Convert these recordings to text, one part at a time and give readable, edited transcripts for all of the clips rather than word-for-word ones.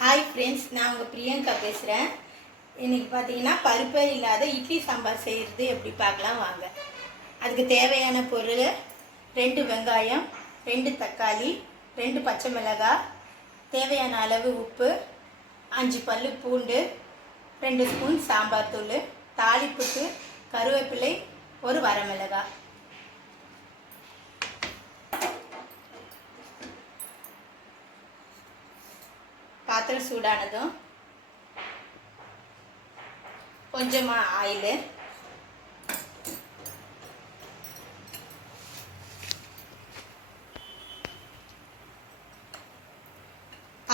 Hi friends, நான் உங்கள் பிரியங்கா பேசுகிறேன். இன்றைக்கி பார்த்தீங்கன்னா பருப்பே இல்லாத இட்லி சாம்பார் செய்கிறது எப்படி பார்க்கலாம் வாங்க. அதுக்கு தேவையான பொருள் 2 வெங்காயம், 2 தக்காளி, 2 பச்சை மிளகாய், தேவையான அளவு உப்பு, 5 பல்லு பூண்டு, 2 ஸ்பூன் சாம்பார் தூள், தாளிப்புக்கு கருவேப்பிலை, 1 வரமிளகாய். பாத்திரம் சூடானதும் கொஞ்சமாக ஆயில்,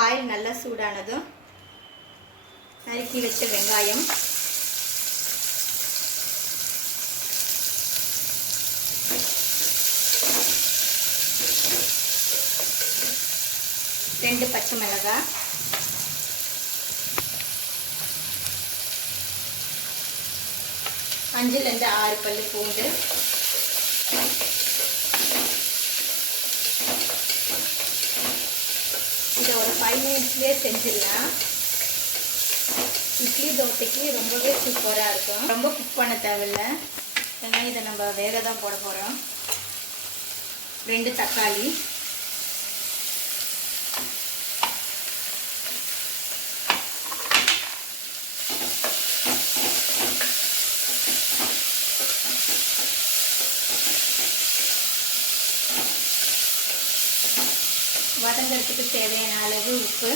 ஆயில் நல்லா சூடானதும் நறுக்கி வச்ச வெங்காயம், ரெண்டு பச்சை மிளகாய், 5லேருந்து 6 பல்லு பூண்டு, இதை ஒரு 5 மினிட்ஸ்லேயே செஞ்சிடலாம். இட்லி தோசைக்கு ரொம்பவே சூப்பராக இருக்கும். ரொம்ப குக் பண்ண தேவையில்லை, ஏன்னா இதை நம்ம வேக தான் போட போகிறோம். 2 தக்காளி, வதங்கிறதுக்கு தேவையான அளவு உப்பு,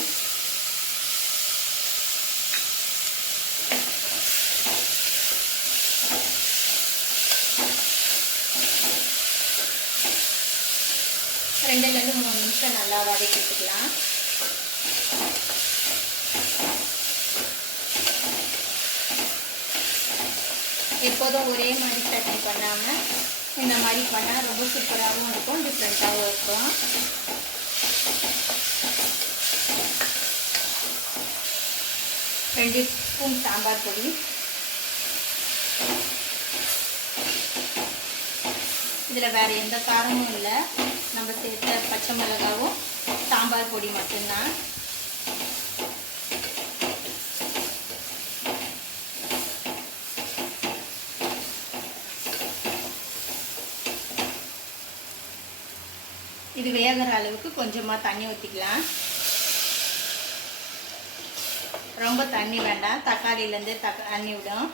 ரெண்டுலேருந்து 3 நிமிஷம் நல்லா வதக்கிட்டுக்கலாம். எப்போதும் ஒரே மாதிரி சட்னி பண்ணாமல் இந்த மாதிரி பண்ணால் ரொம்ப சூப்பராகவும் இருக்கும், டிஃப்ரெண்ட்டாகவும் இருக்கும். ரெண்டு ஸ்பூன் சாம்பார் பொடி, இதில் வேறு எந்த காரமும் இல்லை, நம்ம சேர்த்த பச்சை மிளகாவும் சாம்பார் பொடி மட்டும்தான். இது வேகிற அளவுக்கு கொஞ்சமாக தண்ணி ஊற்றிக்கலாம். ரொம்ப தண்ணி வேண்டாம், தக்காளியிலேருந்து தண்ணி விடும்.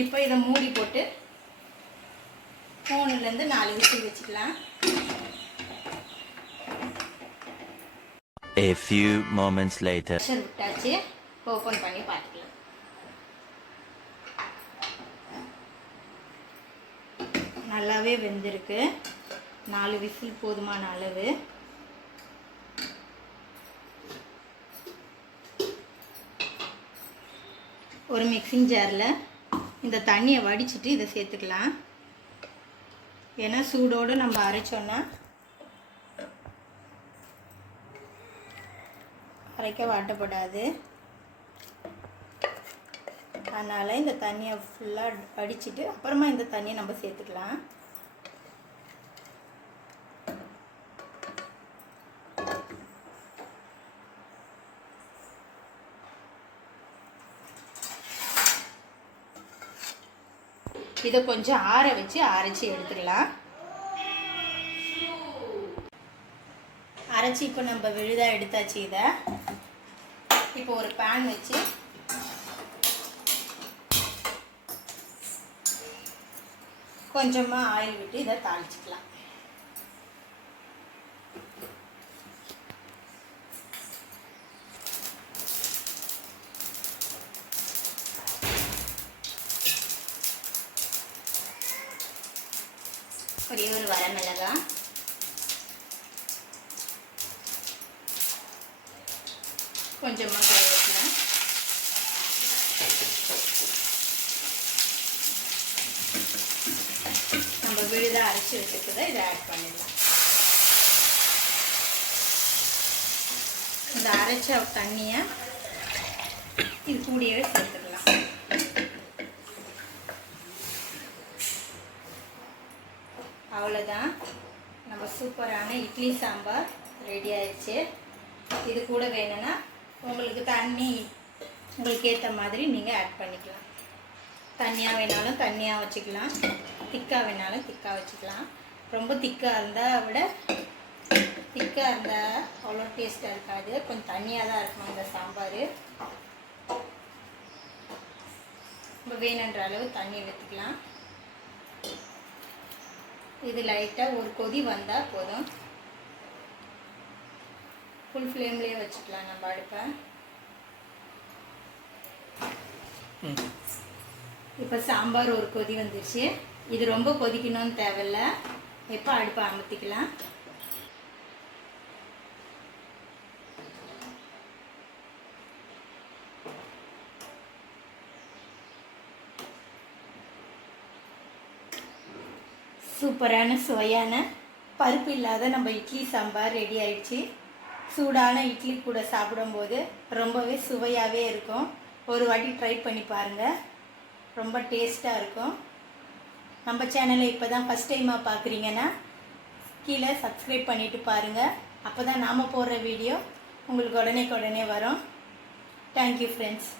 இப்போ இதை மூடி போட்டு 3லேருந்து 4 விசில் வச்சுக்கலாம். A few moments later. விட்டாச்சு, ஓப்பன் பண்ணி பார்த்துக்கலாம். நல்லாவே வெந்திருக்கு. 4 விசில் போதுமான அளவு. ஒரு மிக்சிங் ஜாரில் இந்த தண்ணியை வடிச்சிட்டு இதை சேர்த்துக்கலாம். ஏன்னா சூடோடு நம்ம அரைச்சோன்னா அரைக்க வாட்டப்படாது. அதனால் இந்த தண்ணியை ஃபுல்லாக வடிச்சிட்டு அப்புறமா இந்த தண்ணியை நம்ம சேர்த்துக்கலாம். இதை கொஞ்சம் ஆற வச்சு அரைச்சி எடுத்துக்கலாம். அரைச்சி இப்போ நம்ம விழுதாக எடுத்தாச்சு. இதை இப்போ ஒரு பேன் வச்சு கொஞ்சமாக ஆயில் விட்டு இதை தாளிச்சிக்கலாம். ஒரே ஒரு வரமிளகாய், கொஞ்சமாக கருவேப்பிலை, நம்ம விழுதாக அரைச்சி வச்சுருக்கதை இதை ஆட் பண்ணிடலாம். இந்த அரைச்ச தண்ணியை இது கூடவே சேர்த்துக்கலாம். அவ்வளோதான். நம்ம சூப்பரான இட்லி சாம்பார் ரெடி ஆயிடுச்சு. இது கூட வேணும்னா உங்களுக்கு தண்ணி உங்களுக்கு ஏற்ற மாதிரி நீங்கள் ஆட் பண்ணிக்கலாம். தண்ணியாக வேணாலும் தண்ணியாக வச்சுக்கலாம், திக்காக வேணாலும் திக்காக வச்சுக்கலாம். ரொம்ப திக்காக இருந்தால் விட திக்காக இருந்தால் அவ்வளோ டேஸ்ட்டாக இருக்காது, கொஞ்சம் தண்ணியாக தான் இருக்கணும் இந்த சாம்பார். நம்ம வேணுன்ற அளவு தண்ணி ஊற்றிக்கலாம். இது லைட்டாக ஒரு கொதி வந்தால் போதும். ஃபுல் ஃப்ளேம்லேயே வச்சுக்கலாம் நம்ம அடுப்பை. இப்போ சாம்பார் ஒரு கொதி வந்துருச்சு. இது ரொம்ப கொதிக்கணும்னு தேவையில்ல. இப்போ அடுப்பை அமர்த்திக்கலாம். சூப்பரான சுவையான பருப்பு இல்லாத நம்ம இட்லி சாம்பார் ரெடி ஆயிடுச்சு. சூடான இட்லி கூட சாப்பிடும்போது ரொம்பவே சுவையாகவே இருக்கும். ஒரு வாட்டி ட்ரை பண்ணி பாருங்கள், ரொம்ப டேஸ்ட்டாக இருக்கும். நம்ம சேனலை இப்போ தான் ஃபஸ்ட் டைமாக பார்க்குறீங்கன்னா கீழே சப்ஸ்கிரைப் பண்ணிவிட்டு பாருங்கள். அப்போ தான் நாம் போடுற வீடியோ உங்களுக்கு உடனே வரும். Thank you friends.